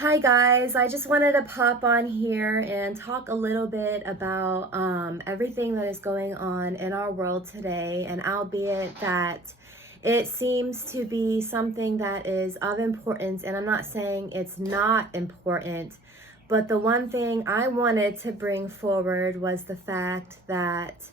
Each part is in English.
Hi guys, I just wanted to pop on here and talk a little bit about everything that is going on in our world today, and albeit that it seems to be something that is of importance, and I'm not saying it's not important, but the one thing I wanted to bring forward was the fact that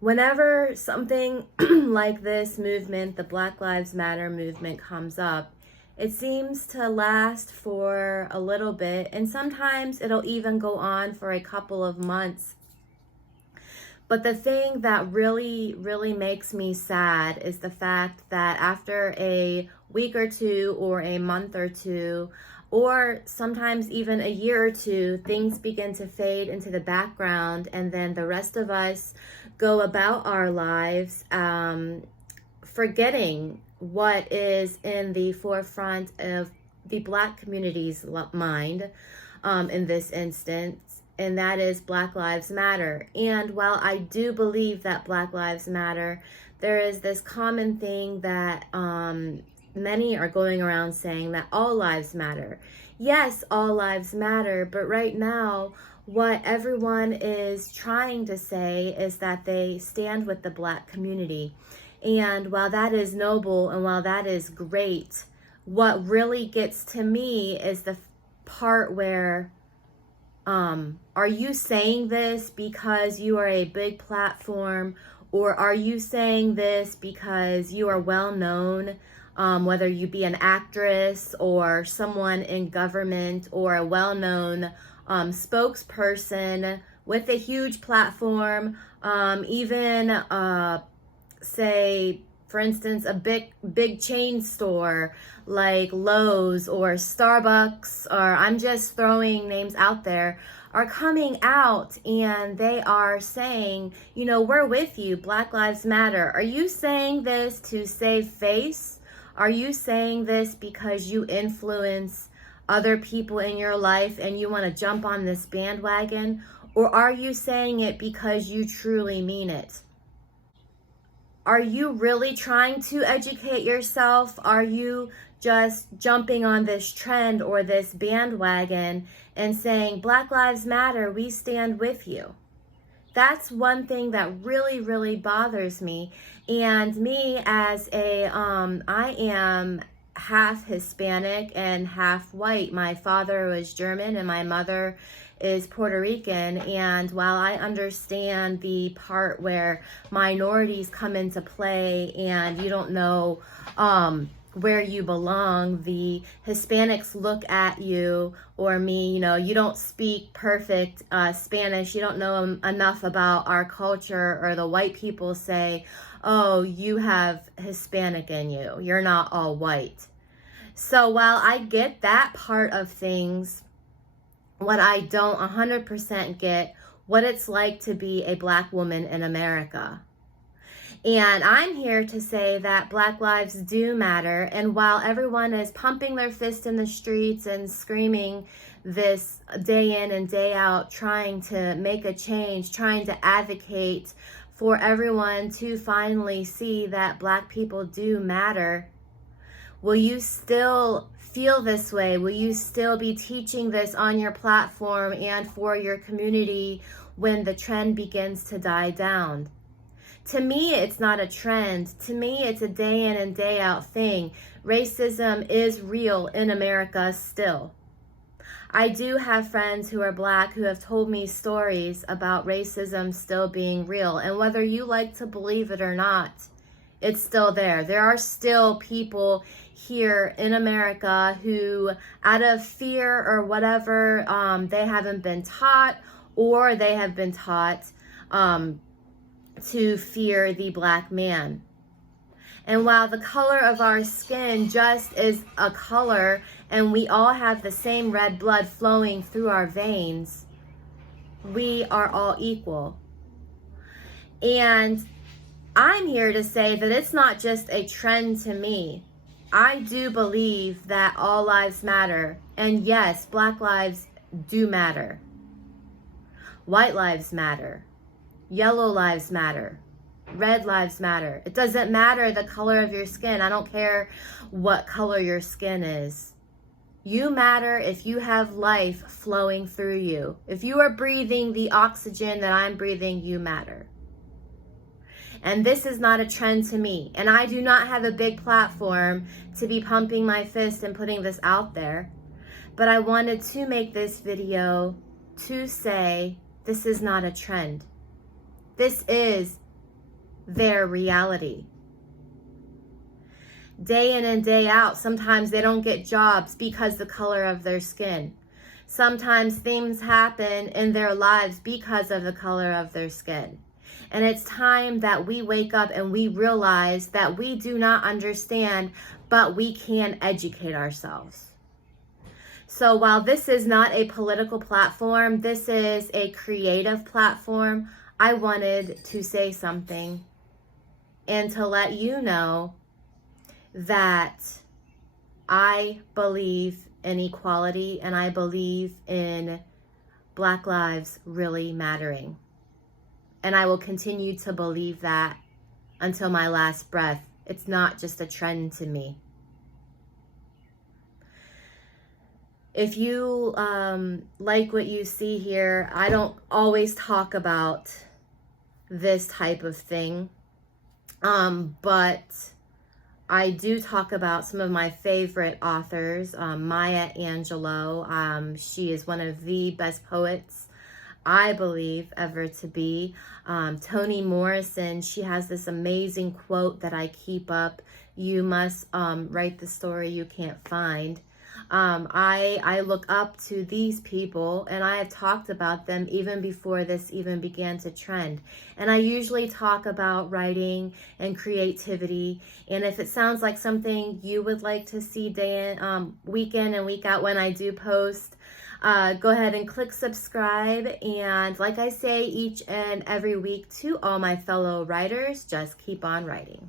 whenever something like this movement, the Black Lives Matter movement, comes up, it seems to last for a little bit, and sometimes it'll even go on for a couple of months. But the thing that really, really makes me sad is the fact that after a week or two, or a month or two, or sometimes even a year or two, things begin to fade into the background, and then the rest of us go about our lives forgetting what is in the forefront of the Black community's mind in this instance, and that is Black Lives Matter. And while I do believe that Black Lives Matter, there is this common thing that many are going around saying that all lives matter. Yes, all lives matter, but right now, what everyone is trying to say is that they stand with the Black community. And while that is noble and while that is great, what really gets to me is the part where, are you saying this because you are a big platform, or are you saying this because you are well known, whether you be an actress or someone in government or a well-known spokesperson with a huge platform, even say, for instance, a big chain store like Lowe's or Starbucks, or I'm just throwing names out there, are coming out and they are saying, you know, we're with you, Black Lives Matter. Are you saying this to save face? Are you saying this because you influence other people in your life and you want to jump on this bandwagon? Or are you saying it because you truly mean it? Are you really trying to educate yourself? Are you just jumping on this trend or this bandwagon and saying, Black Lives Matter, we stand with you? That's one thing that really, really bothers me. And me as I am half Hispanic and half white. My father was German and my mother is Puerto Rican. And while I understand the part where minorities come into play and you don't know where you belong, the Hispanics look at you or me, you know, you don't speak perfect Spanish, you don't know enough about our culture, or the white people say, oh, you have Hispanic in you, you're not all white. So while I get that part of things, what I don't 100% get, what it's like to be a Black woman in America. And I'm here to say that Black lives do matter. And while everyone is pumping their fist in the streets and screaming this day in and day out, trying to make a change, trying to advocate for everyone to finally see that Black people do matter, will you still feel this way? Will you still be teaching this on your platform and for your community when the trend begins to die down? To me, it's not a trend. To me, it's a day in and day out thing. Racism is real in America still. I do have friends who are Black who have told me stories about racism still being real. And whether you like to believe it or not, it's still there. There are still people here in America who, out of fear or whatever, they haven't been taught, or they have been taught to fear the Black man. And while the color of our skin just is a color, and we all have the same red blood flowing through our veins, we are all equal. And I'm here to say that it's not just a trend to me. I do believe that all lives matter. And yes, Black lives do matter. White lives matter. Yellow lives matter. Red lives matter. It doesn't matter the color of your skin. I don't care what color your skin is. You matter if you have life flowing through you. If you are breathing the oxygen that I'm breathing, you matter. And this is not a trend to me. And I do not have a big platform to be pumping my fist and putting this out there. But I wanted to make this video to say this is not a trend. This is their reality. Day in and day out, sometimes they don't get jobs because the color of their skin. Sometimes things happen in their lives because of the color of their skin. And it's time that we wake up and we realize that we do not understand, but we can educate ourselves. So while this is not a political platform, this is a creative platform, I wanted to say something and to let you know that I believe in equality and I believe in Black lives really mattering. And I will continue to believe that until my last breath. It's not just a trend to me. If you like what you see here, I don't always talk about this type of thing, but I do talk about some of my favorite authors. Maya Angelou, she is one of the best poets I believe ever to be. Toni Morrison, she has this amazing quote that I keep up: you must write the story you can't find. I look up to these people, and I have talked about them even before this even began to trend. And I usually talk about writing and creativity. And if it sounds like something you would like to see day in, week in and week out when I do post, go ahead and click subscribe. And like I say each and every week to all my fellow writers, just keep on writing.